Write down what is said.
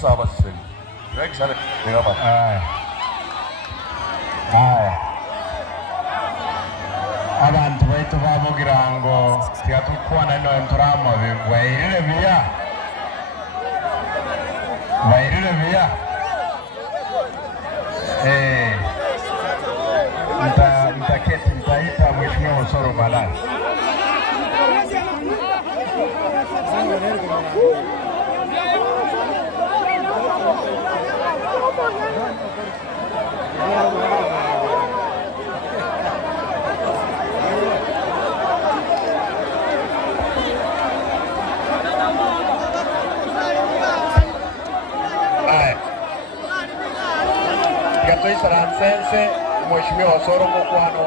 saba sisi. Wengi sana ni hapa. Abantu baitu bavugira ngo tigatukwana no enturamo wairire biya mtaketi mtaita Mheshimiwa Osoro Malala. Gatoy Saransense Mheshimiwa Osoro Mukwano.